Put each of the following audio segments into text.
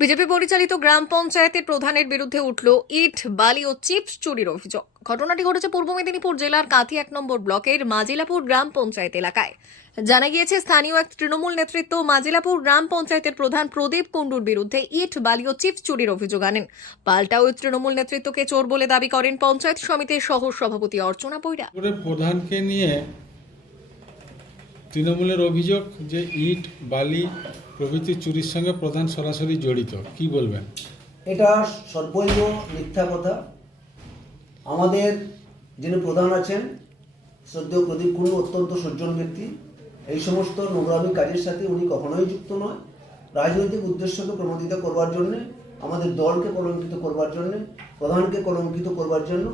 BJP পরিচালিত গ্রাম পঞ্চায়েতের প্রধানের বিরুদ্ধে উঠল ইট, বালি ও চিপস চুরির অভিযোগ। ঘটনাটি ঘটেছে পূর্ব মেদিনীপুর জেলার কাঁথি এক নম্বর ব্লকের মাজিলাপুর গ্রাম পঞ্চায়েত এলাকায়। জানা গিয়েছে, স্থানীয় এক তৃণমূল নেতৃত্ব মাজিলাপুর গ্রাম পঞ্চায়েতের প্রধান প্রদীপ কুণ্ডুর বিরুদ্ধে ইট, বালি ও চিপস চুরির অভিযোগ আনেন। পাল্টা ওই তৃণমূল নেতৃত্বকে চোর বলে দাবি করেন পঞ্চায়েত সমিতির সহ সভাপতি অর্চনা বৈরা প্রধানকে নিয়ে তৃণমূলের অভিযোগ যে ইট, বালি প্রভৃতি চুরির সঙ্গে প্রধান সরাসরি জড়িত, কি বলবেন? এটা সর্বৈব মিথ্যা কথা। আমাদের যিনি প্রধান আছেন, শ্রদ্ধেয় প্রদীপ কুণ্ডু, অত্যন্ত সজ্জন ব্যক্তি, এই সমস্ত নোংরামি কাজের সাথে উনি কখনোই যুক্ত নয়। রাজনৈতিক উদ্দেশ্যকে প্রণোদিত করবার জন্যে, আমাদের দলকে কলঙ্কিত করবার জন্যে, প্রধানকে কলঙ্কিত করবার জন্য,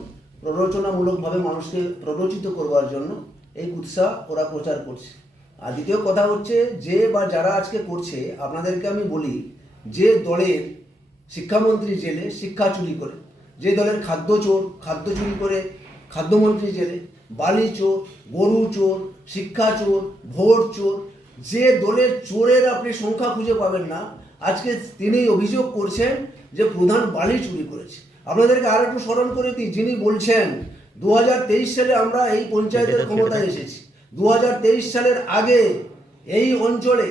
প্ররোচনামূলকভাবে মানুষকে প্ররোচিত করবার জন্য এই উৎসাহ ওরা প্রচার করছে। আর দ্বিতীয় কথা হচ্ছে যে বা যারা আজকে করছে আপনাদেরকে আমি বলি যে দলের শিক্ষামন্ত্রী জেলে শিক্ষা চুরি করে যে দলের খাদ্য চোর খাদ্য চুরি করে খাদ্যমন্ত্রী জেলে বালি চোর গরু চোর শিক্ষা চোর ভোট চোর যে দলের চোরের আপনি সংখ্যা খুঁজে পাবেন না আজকে তিনি অভিযোগ করছেন যে প্রধান বালি চুরি করেছে। আপনাদেরকে আর একটু স্মরণ করে দিই যিনি বলছেন দু হাজার তেইশ সালে আমরা এই পঞ্চায়েতের ক্ষমতায় এসেছি। দু হাজার তেইশ সালের আগে এই অঞ্চলে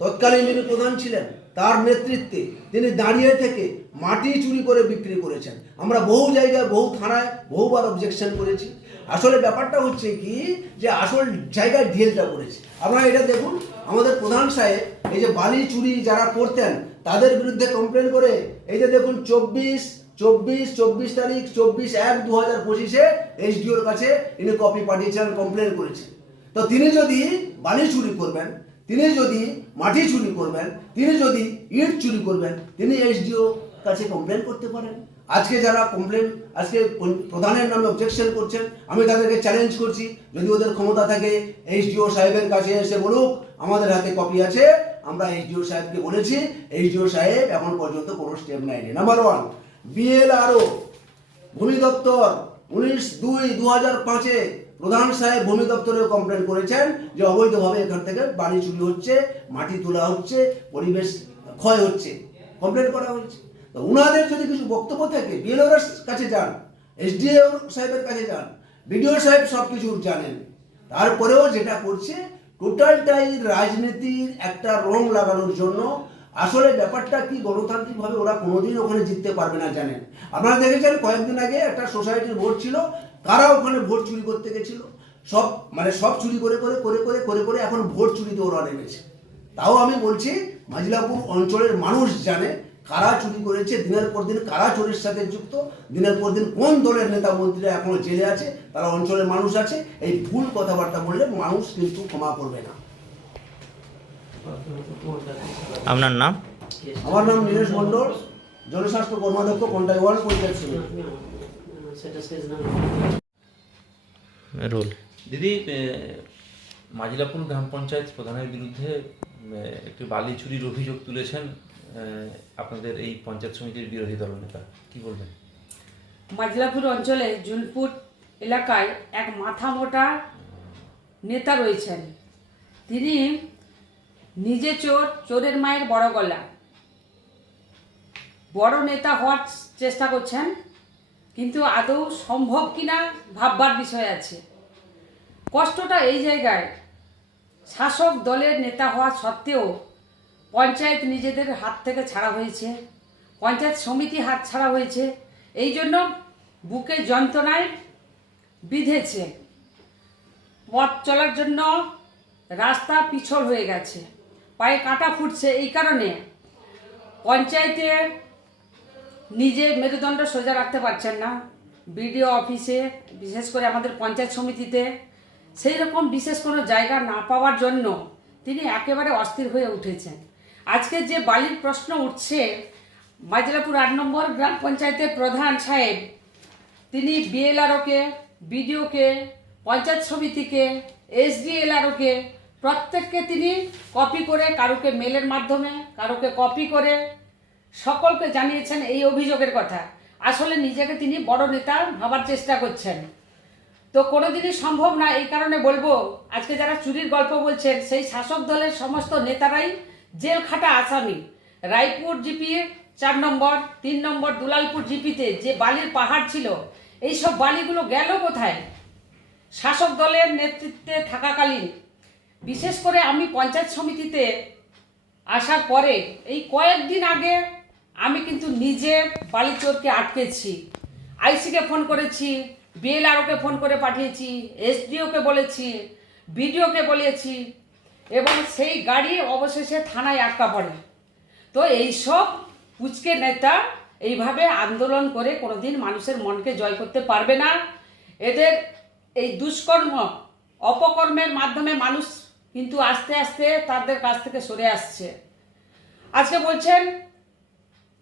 তৎকালীন যিনি প্রধান ছিলেন, তার নেতৃত্বে তিনি দাঁড়িয়ে থেকে মাটি চুরি করে বিক্রি করেছেন। আমরা বহু জায়গায়, বহু থানায় বহুবার অবজেকশন করেছি। আসলে ব্যাপারটা হচ্ছে কি যে আসল জায়গায় ঢেলটা করেছে আপনারা এটা দেখুন, আমাদের প্রধান সাহেব এই যে বালি চুরি যারা করতেন, তাদের বিরুদ্ধে কমপ্লেন করে, এই যে দেখুন চব্বিশ চব্বিশ চব্বিশ তারিখ, চব্বিশ এক দু হাজার পঁচিশে এইচডিওর কাছে ইনি কপি পাঠিয়েছেন কমপ্লেন করেছেন। তো তিনি যদি বালি চুরি করবেন, তিনি যদি মাটি চুরি করবেন, তিনি যদি ইট চুরি করবেন, তিনি এইচডিও কাছে কমপ্লেন করতে পারেন। আজকে যারা কমপ্লেন আজকে প্রধানের নামে অবজেকশন করছেন, আমি তাদেরকে চ্যালেঞ্জ করছি। যদি ওদের ক্ষমতা থাকে এইচডিও সাহেবের কাছে এসে বলুক, আমাদের হাতে কপি আছে, আমরা এইচডিও সাহেবকে বলেছি এইচডিও সাহেব এখন পর্যন্ত কোনো স্টেপ নেয়নি। নাম্বার ওয়ান বিএলআরও ভূমি দপ্তর, উনিশ দুই দু হাজার পাঁচে প্রধান সাহেব ভূমি দপ্তরে কমপ্লেন করেছেন যে অবৈধভাবে এখান থেকে বাড়ি চুরি হচ্ছে, মাটি তোলা হচ্ছে, পরিবেশ ক্ষয় হচ্ছে। কমপ্লেন করা হয়েছে। তো উনাদের যদি কিছু বক্তব্য থাকে বিএলওর কাছে যান এসডিও সাহেবের কাছে যান বিডিও সাহেব সব কিছু জানেন। তারপরেও যেটা করছে টোটালটাই রাজনীতির একটা রং লাগানোর জন্য আসলে ব্যাপারটা কি গণতান্ত্রিকভাবে ওরা কোনোদিন ওখানে জিততে পারবে না জানেন? আপনারা দেখেছেন কয়েকদিন আগে একটা সোসাইটির ভোট ছিল, কারা ওখানে ভোট চুরি করতে গেছিল? সব মানে সব চুরি করে করে করে করে করে করে এখন ভোট চুরিতে ওরা নেমেছে। তাও আমি বলছি, মাজিলাপুর অঞ্চলের মানুষ জানে কারা চুরি করেছে, দিনের পর দিন কারা চোরের সাথে যুক্ত, দিনের পর দিন কোন দলের নেতা মন্ত্রীরা এখনও জেলে আছে, তারা অঞ্চলের মানুষ আছে, এই ভুল কথাবার্তা বললে মানুষ কিন্তু ক্ষমা করবে না। আপনার নাম? আমার নাম নীরেশ মণ্ডল জনস্বাস্থ্য কর্মাধ্যক্ষ কন্টাই ওয়ার্ল্ড পঞ্চায়েত সমিতি। না রোল। দিদি মাজিলাপুর গ্রাম পঞ্চায়েত প্রধানের বিরুদ্ধে একটি বালি চুরির অভিযোগ তুলেছেন আপনাদের এই পঞ্চায়েত সমিতির বিরোধী দলনেতা কি বলবেন? মাজলাপুর অঞ্চলে জুনপুর এলাকায় এক মাথা মোটা নেতা রয়েছেন। তিনি নিজে চোর, চোরের মায়ের বড় গলা। বড় নেতা হওয়ার চেষ্টা করছেন, কিন্তু আদৌ সম্ভব কিনা ভাববার বিষয় আছে। কষ্টটা এই জায়গায়। শাসক দলের নেতা হওয়া সত্ত্বেও পঞ্চায়েত নিজেদের হাত থেকে ছাড়া হয়েছে, পঞ্চায়েত সমিতি হাত ছাড়া হয়েছে। এই জন্য বুকে যন্ত্রণায় বিঁধেছে। পথ চলার জন্য রাস্তা পিছল হয়ে গেছে। পায়ে কাঁটা ফুটছে এই কারণে পঞ্চায়েতে নিজে মেরুদণ্ড সোজা রাখতে পারছেন না। বিডিও অফিসে, বিশেষ করে আমাদের পঞ্চায়েত সমিতিতে সেই রকম বিশেষ কোনো জায়গা না পাওয়ার জন্য তিনি একেবারে অস্থির হয়ে উঠেছেন। আজকে যে বালির প্রশ্ন উঠছে মাজলাপুর আট নম্বর গ্রাম পঞ্চায়েতের প্রধান সাহেব, তিনি বিএলআরওকে বিডিওকে পঞ্চায়েত সমিতিকে এসডিএলআরওকে প্রত্যেককে তিনি কপি করে কারুকে মেলের মাধ্যমে, কারুকে কপি করে সকলকে জানিয়েছেন এই অভিযোগের কথা। আসলে নিজেকে তিনি বড় নেতা ভাবার চেষ্টা করছেন। তো কোনোদিনই সম্ভব না এই কারণে বলব, আজকে যারা চুরির গল্প বলছেন, সেই শাসক দলের সমস্ত নেতারাই জেল খাটা আসামি। রায়পুর জিপি চার নম্বর, তিন নম্বর দুলালপুর জিপিতে যে বালির পাহাড় ছিল এই সব বালিগুলো গেল কোথায়? শাসক দলের নেতৃত্বে থাকাকালীন বিশেষ করে আমি পঞ্চায়েত সমিতিতে আসার পরে এই কয়েকদিন আগে আমি কিন্তু নিজে বালিচোরকে আটকেছি। আইসিকে ফোন করেছি, বিএলআরওকে ফোন করে পাঠিয়েছি, এসডিওকে বলেছি, বিডিওকে বলেছি এবং সেই গাড়ি অবশেষে থানায় আটকা পড়ে। তো এইসব পুচকে নেতা এইভাবে আন্দোলন করে কোনোদিন মানুষের মনকে জয় করতে পারবে না। এদের এই দুষ্কর্ম, অপকর্মের মাধ্যমে মানুষ কিন্তু আস্তে আস্তে তাদের কাছ থেকে সরে আসছে। আজকে বলছেন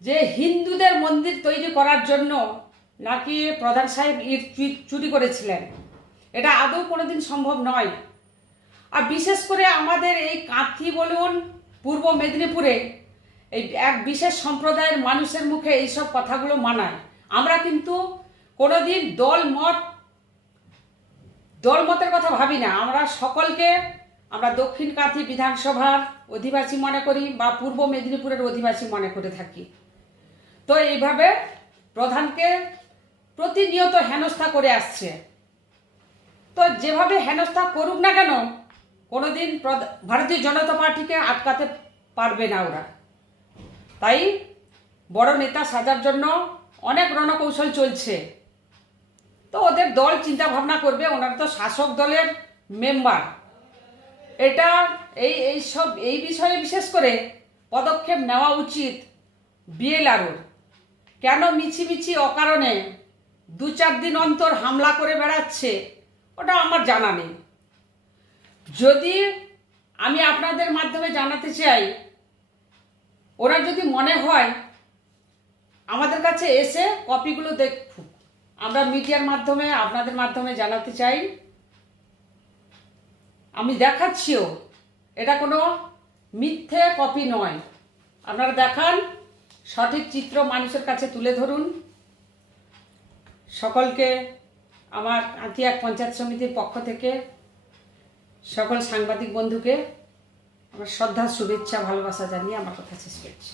যে হিন্দুদের মন্দির তৈরি করার জন্য নাকি প্রধান সাহেব ইট চুরি- করেছিলেন। এটা আদৌ কোনোদিন সম্ভব নয়। আর বিশেষ করে আমাদের এই কাঁথি বলুন, পূর্ব মেদিনীপুরে এই এক বিশেষ সম্প্রদায়ের মানুষের মুখে এইসব কথাগুলো মানায়। আমরা কিন্তু কোনোদিন দল মত, দল মতের কথা ভাবি না। আমরা সকলকে আমরা দক্ষিণ কাঁথি বিধানসভার অধিবাসী মনে করি বা পূর্ব মেদিনীপুরের অধিবাসী মনে করে থাকি। তো এইভাবে প্রধানকে প্রতিনিয়ত হেনস্থা করে আসছে। তো যেভাবে হেনস্থা করুক না কেন, কোনোদিন ভারতীয় জনতা পার্টিকে আটকাতে পারবে না ওরা। তাই বড় নেতা সাজার জন্য অনেক রণকৌশল চলছে। তো ওদের দল চিন্তা ভাবনা করবে, ওনারা তো শাসক দলের মেম্বার। এটা এই এই সব, এই বিষয়ে বিশেষ করে পদক্ষেপ নেওয়া উচিত বিএলআরওর। কেন মিছিমিছি অকারণে দু চার দিন অন্তর হামলা করে বেড়াচ্ছে, ওটা আমার জানা নেই। যদি আমি আপনাদের মাধ্যমে জানাতে চাই, ওরা যদি মনে হয়, আমাদের কাছে এসে কপিগুলো দেখুক। আমরা মিডিয়ার মাধ্যমে, আপনাদের মাধ্যমে জানাতে চাই। আমি দেখাচ্ছিও। এটা কোনো মিথ্যে কপি নয়। আপনারা দেখান, সঠিক চিত্র মানুষের কাছে তুলে ধরুন। সকলকে, আমার আতিয়াক পঞ্চায়েত সমিতির পক্ষ থেকে, সকল সাংবাদিক বন্ধুকে, আমার শ্রদ্ধা শুভেচ্ছা, ভালোবাসা জানিয়ে আমার কথা শেষ করছি।